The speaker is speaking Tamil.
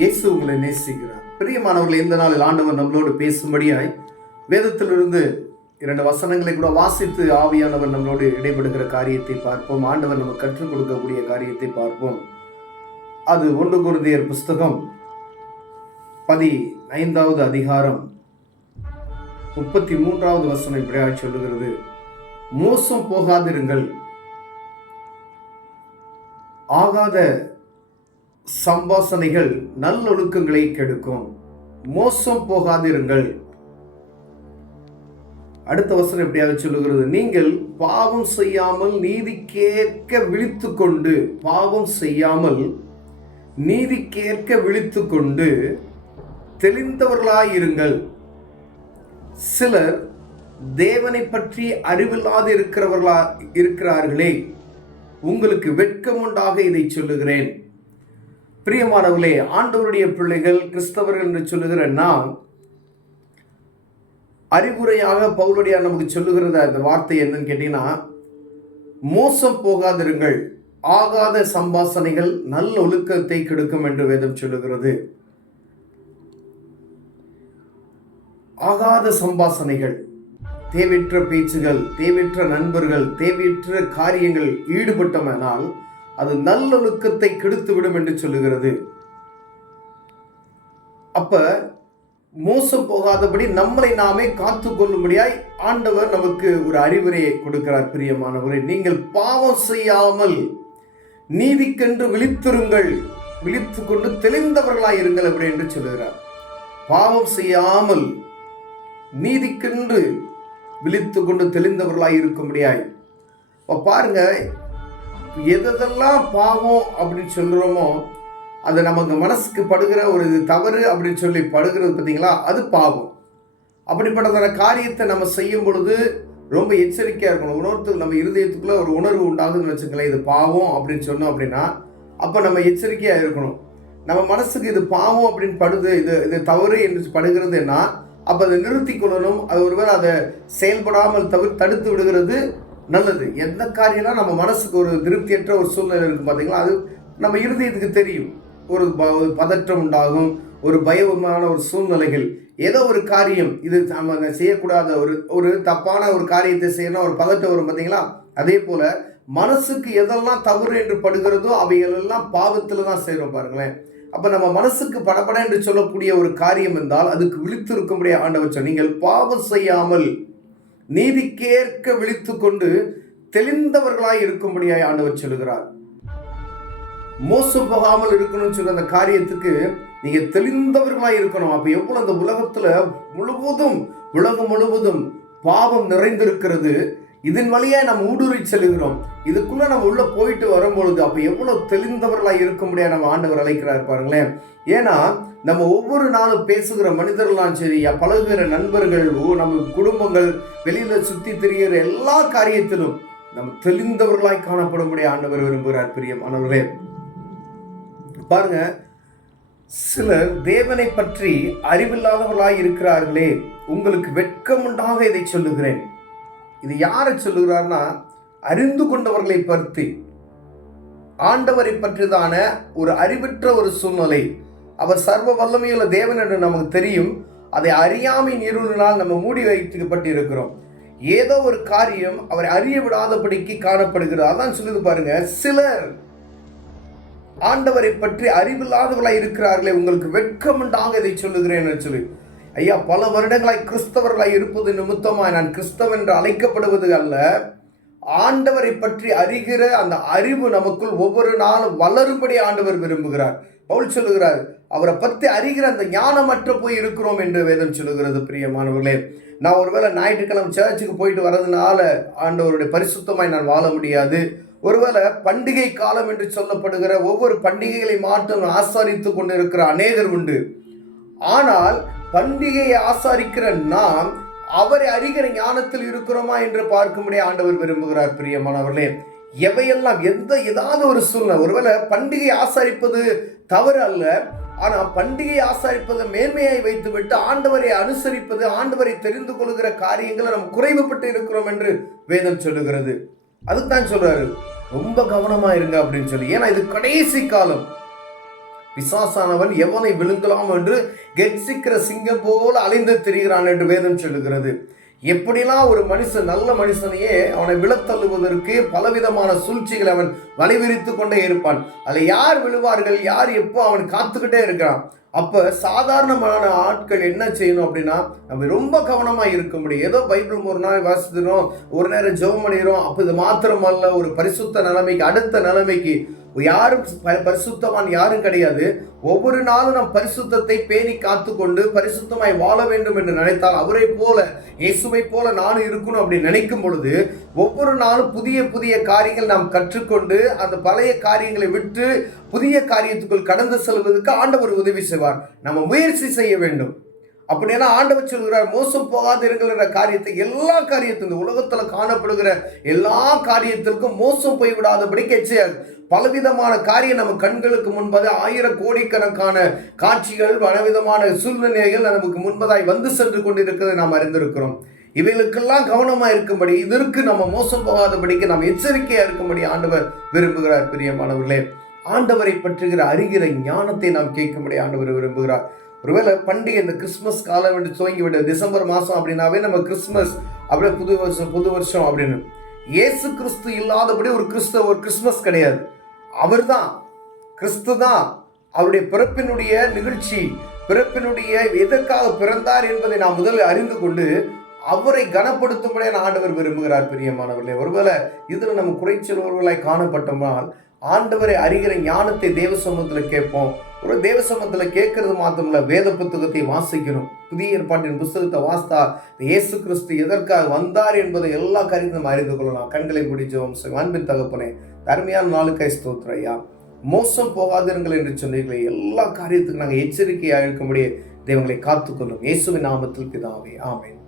இயேசு உங்களை நேசிக்கிறார். பிரியமானவர்கள், இந்த நாளில் ஆண்டவர் நம்மளோடு பேசும்படியாய் வேதத்திலிருந்து 2 வசனங்களை கூட வாசித்து ஆவியானவர் நம்மளோடு இடைபடுகிற காரியத்தை பார்ப்போம். ஆண்டவர் நமக்கு கற்றுக் கொடுக்கக்கூடிய காரியத்தை பார்ப்போம். அது 1 கொரிந்தியர் புஸ்தகம் 15வது அதிகாரம் 33வது வசனம் இப்படியாக சொல்லுகிறது: மோசம் போகாதிருங்கள், ஆகாத சம்பாசனைகள் நல்லொழுக்கங்களை கெடுக்கும். மோசம் போகாதிருங்கள். அடுத்த வசனம் எப்படியாக சொல்லுகிறது: நீங்கள் பாவம் செய்யாமல் நீதிக்கேற்க விழித்துக்கொண்டு, பாவம் செய்யாமல் நீதிக்கேற்க விழித்துக்கொண்டு தெளிந்தவர்களாயிருங்கள். சிலர் தேவனை பற்றி அறிவில்லாது இருக்கிறார்களே, உங்களுக்கு வெட்கம் உண்டாக இதை சொல்லுகிறேன். பிரியமானவர்களே, ஆண்டவருடைய பிள்ளைகள், கிறிஸ்தவர்கள் என்று சொல்லுகிற நாம் அறிவுரையாக பவுலடியார் நமக்கு சொல்லுகிறத அந்த வார்த்தை என்னன்னு கேட்டீங்கன்னா, மோசம் போகாதிருங்கள், ஆகாத சம்பாசனைகள் நல்ல ஒழுக்கத்தை கெடுக்கும் என்று வேதம் சொல்லுகிறது. ஆகாத சம்பாசனைகள், தேவையற்ற பேச்சுகள், தேவையற்ற நண்பர்கள், தேவையற்ற காரியங்கள் ஈடுபட்டோமானால் அது நல்லொழுக்கத்தை கெடுத்துவிடும் என்று சொல்லுகிறது. அப்ப மோசம் போகாதபடி நம்மளை நாமே காத்து கொள்ளும்படியாய் ஆண்டவர் நமக்கு ஒரு அறிவுரையை கொடுக்கிறார். பிரியமானவரே, நீங்கள் பாவம் செய்யாமல் நீதிக்கென்று விழித்திருங்கள், விழித்து கொண்டு தெளிந்தவர்களாய் இருங்கள் அப்படி என்று சொல்லுகிறார். பாவம் செய்யாமல் நீதிக்கென்று விழித்து கொண்டு தெளிந்தவர்களாய் இருக்கும்படியாய். பாருங்க, எதெல்லாம் பாவம் அப்படின்னு சொல்கிறோமோ அது நமக்கு மனசுக்கு படுகிற ஒரு தவறு அப்படின்னு சொல்லி படுகிறது பார்த்தீங்களா, அது பாவம். அப்படிப்பட்டதான காரியத்தை நம்ம செய்யும் பொழுது ரொம்ப எச்சரிக்கையாக இருக்கணும். உணர்வுக்கு நம்ம இருதயத்துக்குள்ள ஒரு உணர்வு உண்டாகுதுன்னு வச்சுக்கலாம், இது பாவம் அப்படின்னு சொன்னோம் அப்படின்னா அப்போ நம்ம எச்சரிக்கையாக இருக்கணும். நம்ம மனசுக்கு இது பாவம் அப்படின்னு படுது, இது தவறு என்று படுகிறதுன்னா அப்போ அதை நிறுத்தி கொள்ளணும். அது ஒருவேளை அதை செயல்படாமல் தடுத்து விடுகிறது நல்லது. எந்த காரியம்லாம் நம்ம மனசுக்கு ஒரு திருப்தியற்ற ஒரு சூழ்நிலை இருக்குது பார்த்தீங்களா, அது நம்ம இருதயத்துக்கு தெரியும். ஒரு பதற்றம் உண்டாகும், ஒரு பயமான ஒரு சூழ்நிலைகள், ஏதோ ஒரு காரியம் இது நம்ம செய்யக்கூடாத ஒரு தப்பான ஒரு காரியத்தை செய்யணும், ஒரு பதட்டம் வரும் பார்த்தீங்களா. அதே போல மனசுக்கு எதெல்லாம் தவறு என்று படுகிறதோ அவைகள் எல்லாம் பாவத்தில் தான் செய்கிறோம் பாருங்களேன். அப்போ நம்ம மனசுக்கு படப்பட என்று சொல்லக்கூடிய ஒரு காரியம் என்றால் அதுக்கு விழித்து இருக்கும்படியே ஆண்டவர் சொன்னார், நீங்கள் பாவம் செய்யாமல் நீதிக்கேற்க விழித்து கொண்டு தெளிந்தவர்களாய் இருக்கும்படியாய் ஆண்டவர் சொல்லுகிறார். மோசம் போகாமல் இருக்கணும்னு சொல்ற அந்த காரியத்துக்கு நீங்க தெளிந்தவர்களாய் இருக்கணும். அப்ப எவ்வளவு அந்த உலகம் முழுவதும் பாவம் நிறைந்திருக்கிறது. இதன் வழியா நம்ம ஊடுருவி செல்கிறோம். இதுக்குள்ள நம்ம உள்ள போயிட்டு வரும்பொழுது அப்ப எவ்வளவு தெளிந்தவர்களாய் இருக்க முடியாது நம்ம ஆண்டவர் அழைக்கிறார் பாருங்களேன். ஏன்னா நம்ம ஒவ்வொரு நாளும் பேசுகிற மனிதர்களாம் சரி, பழகுகிற நண்பர்கள், நம்ம குடும்பங்கள், வெளியில சுத்தி திரிகிற எல்லா காரியத்திலும் நம்ம தெளிந்தவர்களாய் காணப்படும்படியாக ஆண்டவர் விரும்புகிறார். பிரியமானவர்களே, பாருங்க, சிலர் தேவனை பற்றி அறிவில்லாதவர்களாய் இருக்கிறார்களே, உங்களுக்கு வெட்கம் உண்டாக இதை சொல்லுகிறேன். இது யாரை சொல்லுகிறார்னா, அறிந்து கொண்டவர்களை பற்றி, ஆண்டவரை பற்றிதான ஒரு அறிவற்ற ஒரு சூழ்நிலை. அவர் சர்வ வல்லமையுள்ள தேவன் என்று நமக்கு தெரியும். அதை அறியாமையின் இருளினால் நம்ம மூடி வைக்கப்பட்டு இருக்கிறோம். ஏதோ ஒரு காரியம் அவரை அறிய விடாதபடிக்கு காணப்படுகிறது. அதான் சொல்லுது பாருங்க, சிலர் ஆண்டவரை பற்றி அறிவில்லாதவர்களாய் இருக்கிறார்களே, உங்களுக்கு வெட்கம் உண்டாக இதை சொல்லுகிறேன் சொல்லி. ஐயா, பல வருடங்களாய் கிறிஸ்தவர்களாய் இருப்பது நிமித்தமாய் நான் கிறிஸ்தவன் என்று அழைக்கப்படுவது அல்ல, ஆண்டவரை பற்றி அறிகிற அந்த அறிவு நமக்குள் ஒவ்வொரு நாளும் வளரும்படி ஆண்டவர் விரும்புகிறார். பவுல் சொல்லுகிறார், அவரை பற்றி அறிகிற அந்த ஞானமற்ற போய் இருக்கிறோம் என்று வேதம் சொல்லுகிறது. பிரியமானவர்களே, நான் ஒருவேளை ஞாயிற்றுக்கிழமை சர்ச்சுக்கு போயிட்டு வர்றதுனால ஆண்டவருடைய பரிசுத்தமாய் நான் வாழ முடியாது. ஒருவேளை பண்டிகை காலம் என்று சொல்லப்படுகிற ஒவ்வொரு பண்டிகைகளை மாற்றம் ஆசாரித்து கொண்டு இருக்கிற அநேகர் உண்டு. ஆனால் பண்டிகையை ஆசாரிக்கிற நாம் அவரை அறிகிற ஞானத்தில் இருக்கிறோமா என்று பார்க்கும்படியே ஆண்டவர் விரும்புகிறார். பிரியமானவர்களே, எவையெல்லாம் ஏதாவது ஒரு சூழ்நிலை, ஒருவேளை பண்டிகை ஆசாரிப்பது தவறு அல்ல, ஆனால் பண்டிகை ஆசாரிப்பதை மேன்மையை வைத்துவிட்டு ஆண்டவரை அனுசரிப்பது, ஆண்டவரை தெரிந்து கொள்கிற காரியங்களை நம்ம குறைவுபட்டு இருக்கிறோம் என்று வேதம் சொல்லுகிறது. அதுதான் சொல்றாரு, ரொம்ப கவனமா இருங்க அப்படின்னு சொல்லி. ஏன்னா இது கடைசி காலம். பிசாசானவன் எவனை விழுங்கலாம் என்று கெர்ச்சிக்கிற சிங்கம் போல அலைந்து திரிகிறான் என்று வேதம் சொல்லுகிறது. எப்படிலாம் ஒரு மனுஷன், நல்ல மனுஷனையே அவனை விழத்தள்ளுவதற்கு பலவிதமான சூழ்ச்சிகளை அவன் வலைவிரித்து கொண்டே இருப்பான். அதில் யார் விழுவார்கள், யார் எப்போ, அவன் காத்துக்கிட்டே இருக்கிறான். அப்போ சாதாரணமான ஆட்கள் என்ன செய்யணும் அப்படின்னா, நம்ம ரொம்ப கவனமாக இருக்க முடியும். ஏதோ பைபிள் ஒரு நாள் வாசிக்கிறோம், ஒரு நேரம் ஜெபம் பண்ணிடுறோம், அப்போ இது மாத்திரமல்ல, ஒரு பரிசுத்த நிலைமைக்கு, அடுத்த நிலைமைக்கு யாரும் பரிசுத்தவான் யாரும் கிடையாது. ஒவ்வொரு நாளும் நம் பரிசுத்தத்தை பேணி காத்துக்கொண்டு பரிசுத்தமாய் வாழ வேண்டும் என்று நினைத்தால், அவரை போல, இயேசுவை போல நானும் இருக்கணும் அப்படின்னு நினைக்கும் பொழுது, ஒவ்வொரு நாளும் புதிய புதிய காரியங்கள் நாம் கற்றுக்கொண்டு அந்த பழைய காரியங்களை விட்டு புதிய காரியத்துக்குள் கடந்து செல்வதற்கு ஆண்டவர் உதவி செய்வார். நம்ம முயற்சி செய்ய வேண்டும். அப்படின்னா ஆண்டவர் சொல்கிறார், மோசம் போகாதிருக்கிற காரியத்தை, எல்லா காரியத்திலும், இந்த உலகத்தில் காணப்படுகிற எல்லா காரியத்திற்கும் மோசம் போய்விடாதபடி எச்சரிக்கையாக. பலவிதமான காரியம் நம்ம கண்களுக்கு முன்பதாக, 1000 கோடிக்கணக்கான காட்சிகள், பலவிதமான சூழ்நிலைகள் நமக்கு முன்பதாய் வந்து சென்று கொண்டிருக்கிறதை நாம் அறிந்திருக்கிறோம். இவைகளுக்கெல்லாம் கவனமாக இருக்கும்படி, இதற்கு நம்ம மோசம் போகாதபடிக்கு நாம் எச்சரிக்கையாக இருக்கும்படி ஆண்டவர் விரும்புகிறார். பிரியமானவர்களே, ஆண்டவரை பற்றுகிற அறிகிற ஞானத்தை நாம் கேட்கும்படி ஆண்டவர் விரும்புகிறார். ஒருவேளை பண்டிகை, இந்த கிறிஸ்துமஸ் காலம் என்று துவங்கி விட, டிசம்பர் மாதம் அப்படின்னாவே நம்ம கிறிஸ்துமஸ், அப்படியே புது வருஷம் அப்படின்னு. இயேசு கிறிஸ்து இல்லாதபடி ஒரு கிறிஸ்துமஸ் கிடையாது. அவர் தான், கிறிஸ்து தான். அவருடைய பிறப்பினுடைய நிகழ்ச்சி, பிறப்பினுடைய எதற்காக பிறந்தார் என்பதை நாம் முதலில் அறிந்து கொண்டு அவரை கனப்படுத்தும்படியான ஆண்டவர் விரும்புகிறார். பிரியமானவர்களே, ஒருவேளை இதில் நம்ம குறைச்சல்வர்களாய் காணப்பட்டோம்னால், ஆண்டவரை அறிகிற ஞானத்தை தேவ சமூகத்தில் கேட்போம். ஒரு தேவ சமூகத்தில் கேட்கறது மாத்திரமில்ல, வேத புத்தகத்தை வாசிக்கணும். புதிய ஏற்பாட்டின் புத்தகத்தை வாசித்தா இயேசு கிறிஸ்து எதற்காக வந்தார் என்பதை எல்லா காரியத்தையும் நம்ம அறிந்து கொள்ளலாம். கண்களை முடிச்சோம். அன்பின் தகப்பனே, அருமையான நாளுக்காய் ஸ்தோத்திரம் ஐயா. மோசம் போகாதிருங்கள் என்று சொன்னீங்களே, எல்லா காரியத்துக்கும் நாங்கள் எச்சரிக்கையாக இருக்கும்படியே தெய்வங்களை காத்துக்கொள்ளும். இயேசுவின் நாமத்தில் பிதாவே, ஆமென்.